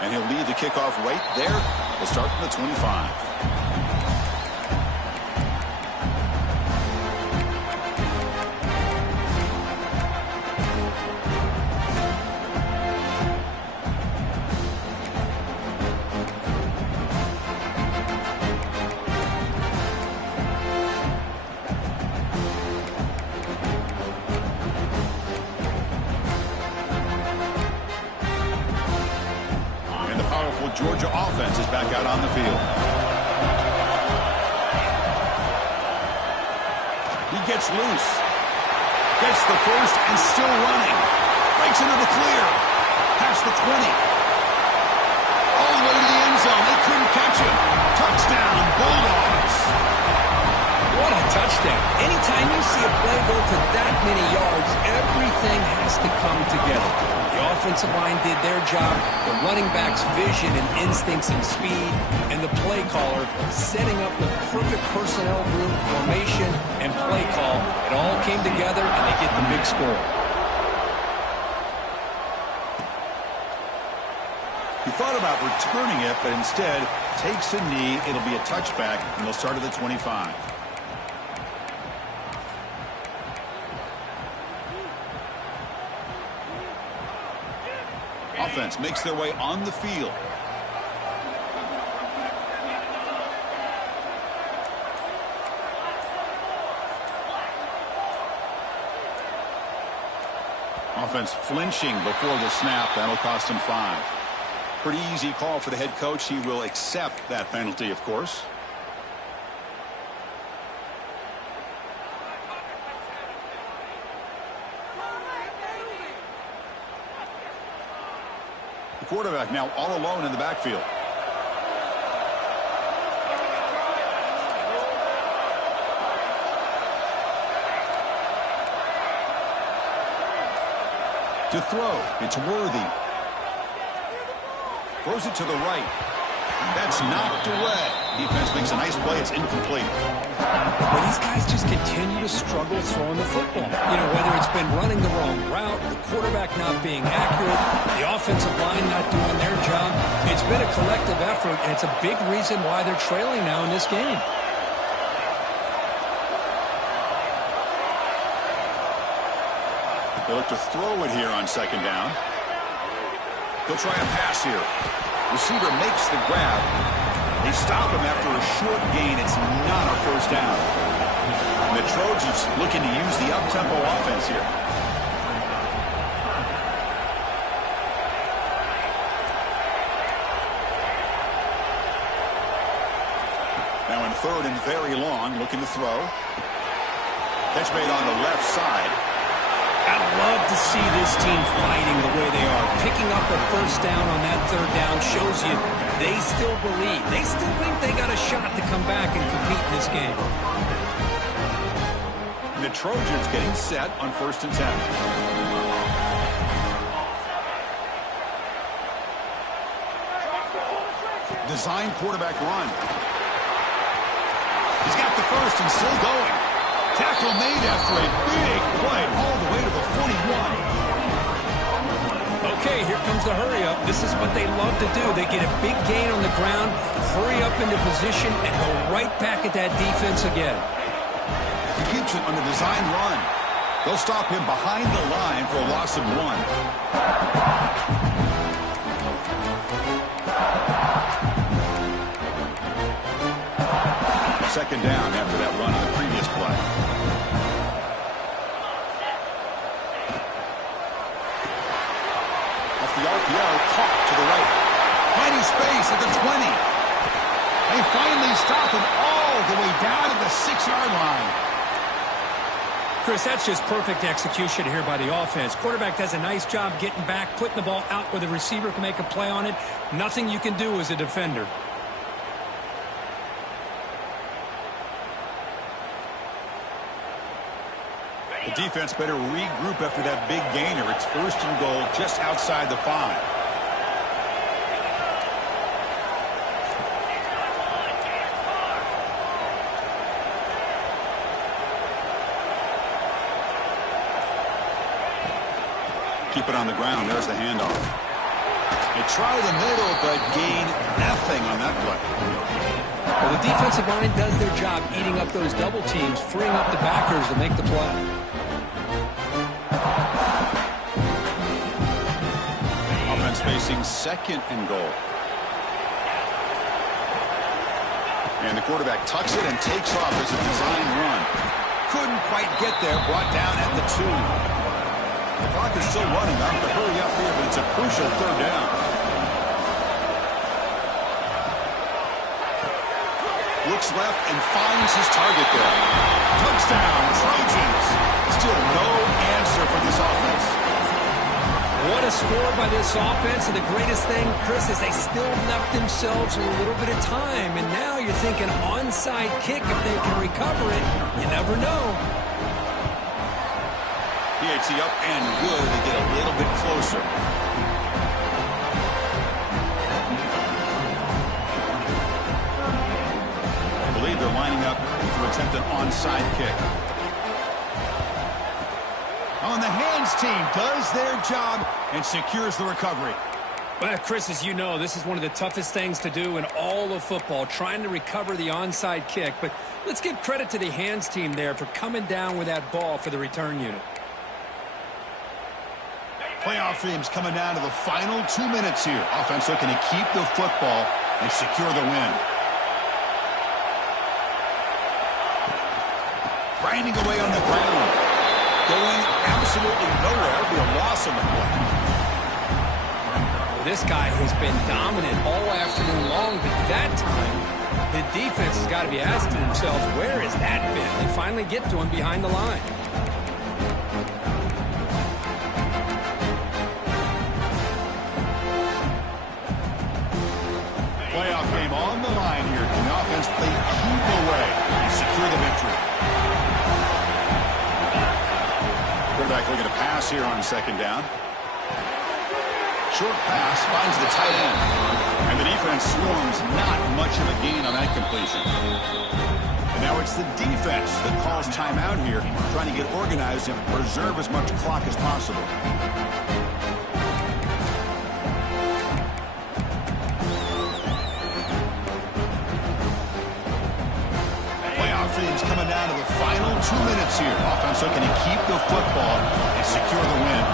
And he'll lead the kickoff right there. We'll start from the 25. Georgia offense is back out on the field. He gets loose. Gets the first and still running. Breaks into the clear. Past the 20. All the way to the end zone. They couldn't catch him. Touchdown, Bulldogs. What a touchdown. Anytime you see a play go for that many yards, everything has to come together. The offensive line did their job, the running back's vision and instincts and speed, and the play caller setting up the perfect personnel group, formation, and play call. It all came together, and they get the big score. He thought about returning it, but instead takes a knee. It'll be a touchback, and they'll start at the 25. Offense makes their way on the field. Offense flinching before the snap. That'll cost him 5. Pretty easy call for the head coach. He will accept that penalty, of course. The quarterback now all alone in the backfield. To throw, it's Worthy. Throws it to the right. That's knocked away. Defense makes a nice play. It's incomplete. But these guys just continue to struggle throwing the football. You know, whether it's been running the wrong route, the quarterback not being accurate, the offensive line not doing their job. It's been a collective effort, and it's a big reason why they're trailing now in this game. They look to throw it here on second down. He'll try a pass here. Receiver makes the grab. They stop him after a short gain. It's not a first down. And the Trojans looking to use the up-tempo offense here. Now in third and very long, looking to throw. Catch made on the left side. I love to see this team fighting the way they are. Picking up a first down on that third down shows you They still believe. They still think they got a shot to come back and compete in this game. The Trojans getting set on 1st and 10. Design quarterback run. He's got the first and still going. Tackle made after a big play all the way to the 41. Okay, here comes the hurry up. This is what they love to do. They get a big gain on the ground, hurry up into position, and go right back at that defense again. He keeps it on the design run. They'll stop him behind the line for a loss of 1. Second down after that run on the previous play. Off the RPO, caught to the right. Finding space at the 20. They finally stop him all the way down to the 6-yard line. Chris, that's just perfect execution here by the offense. Quarterback does a nice job getting back, putting the ball out where the receiver can make a play on it. Nothing you can do as a defender. The defense better regroup after that big gainer. It's 1st and goal just outside the 5. Keep it on the ground. There's the handoff. They try the middle, but gain nothing on that play. Well, the defensive line does their job eating up those double teams, freeing up the backers to make the play. Offense facing 2nd and goal. And the quarterback tucks it and takes off as a design run. Couldn't quite get there, brought down at the 2. The clock is still running. I have to hurry up here, but it's a crucial 3rd down. Looks left and finds his target there. Touchdown, Trojans. Still no answer for this offense. What a score by this offense, and the greatest thing, Chris, is they still left themselves a little bit of time, and now you're thinking onside kick if they can recover it. You never know. PAT up and good to get a little bit closer. I believe they're lining up to attempt an onside kick. On the hands team does their job and secures the recovery. Well, Chris, as you know, this is one of the toughest things to do in all of football, trying to recover the onside kick. But let's give credit to the hands team there for coming down with that ball for the return unit. Playoff teams coming down to the final 2 minutes here. Offense looking to keep the football and secure the win. Grinding away on the ground. Going absolutely nowhere. It'll be a loss on the play. Well, this guy has been dominant all afternoon long, but that time, the defense has got to be asking themselves, where has that been? They finally get to him behind the line. Playoff game on the line here. Can the offense play keep away and secure the victory? Quarterback looking to pass here on 2nd down. Short pass finds the tight end. And the defense swarms, not much of a gain on that completion. And now it's the defense that calls timeout here, trying to get organized and preserve as much clock as possible. Coming down to the final 2 minutes here. Offense looking to keep the football and secure the win.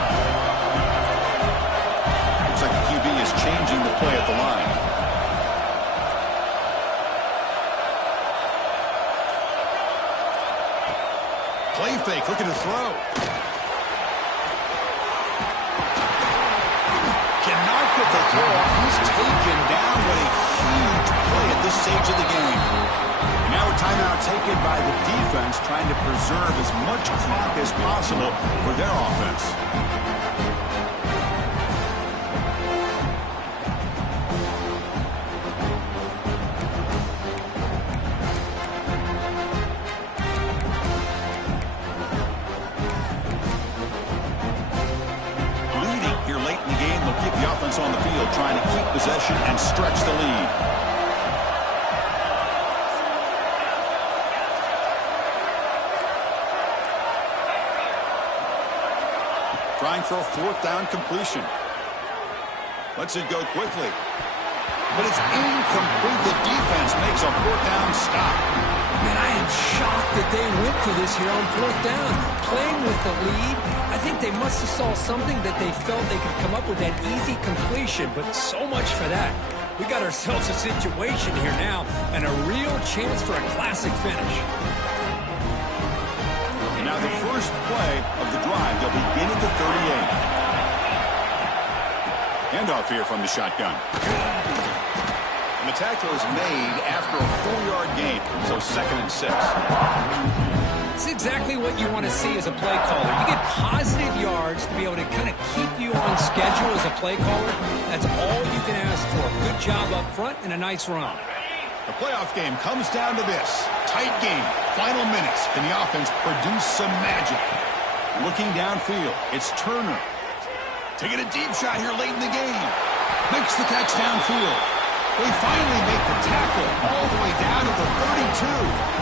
Looks like the QB is changing the play at the line. Play fake, looking to throw. Cannot get the throw off. He's taken down. What a huge play at this stage of the game. Now a timeout taken by the defense, trying to preserve as much clock as possible for their offense. Trying for a fourth down completion. Lets it go quickly. But it's incomplete. The defense makes a fourth down stop. Man, I am shocked that they went for this here on fourth down. Playing with the lead, I think they must have saw something that they felt they could come up with that easy completion, but so much for that. We got ourselves a situation here now and a real chance for a classic finish. And now the first play of the drive, they'll begin at the 38. Handoff here from the shotgun. And the tackle is made after a 4-yard gain, so 2nd and 6. It's exactly what you want to see as a play caller. You get positive yards to be able to kind of keep you on schedule as a play caller. That's all you can ask for. Good job up front and a nice run. The playoff game comes down to this. Tight game, final minutes. Can the offense produce some magic? Looking downfield, it's Turner. Taking a deep shot here late in the game. Makes the catch downfield. They finally make the tackle all the way down to the 32.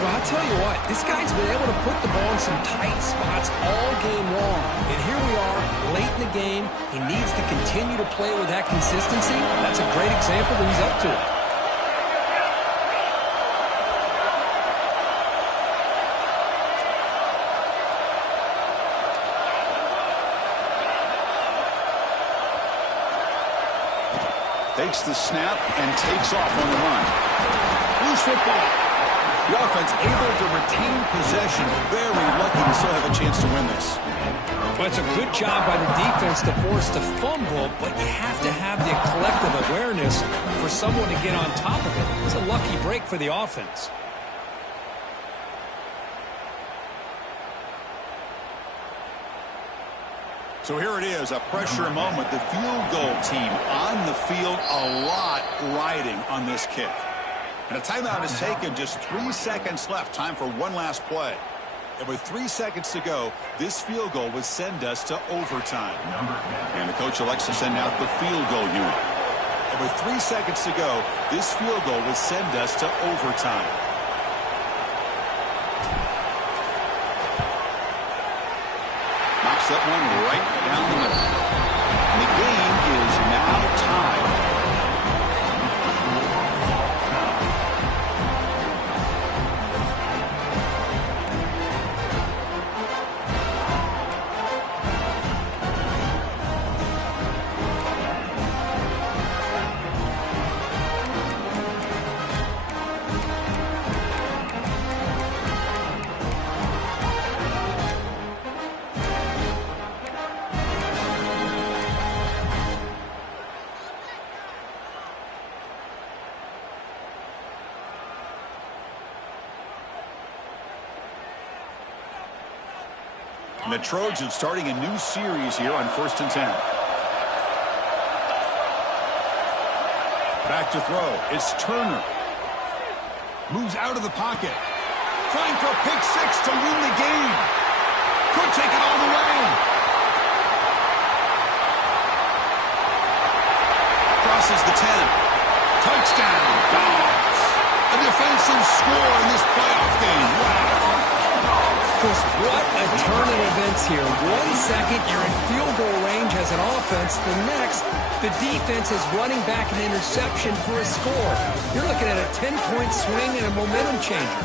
Well, I'll tell you what, this guy's been able to put the ball in some tight spots all game long. And here we are, late in the game. He needs to continue to play with that consistency. That's a great example that he's up to it. Takes the snap and takes off on the run. Loose football. The offense able to retain possession. Very lucky to still have a chance to win this. Well, it's a good job by the defense to force the fumble, but you have to have the collective awareness for someone to get on top of it. It's a lucky break for the offense. So here it is, a pressure moment. The field goal team on the field, a lot riding on this kick. And a timeout is taken, just 3 seconds left. Time for one last play. And with 3 seconds to go, this field goal would send us to overtime. And the coach elects to send out the field goal unit. And with 3 seconds to go, this field goal would send us to overtime. Knocks that one right down the middle. And the game is now tied. And the Trojans starting a new series here on 1st and 10. Back to throw. It's Turner. Moves out of the pocket. Trying for a pick six to win the game. Could take it all the way. Crosses the 10. Touchdown, Dogs. A defensive score in this playoff game. Wow. Just what a turn of events here. 1 second, you're in field goal range as an offense. The next, the defense is running back an interception for a score. You're looking at a 10-point swing and a momentum changer.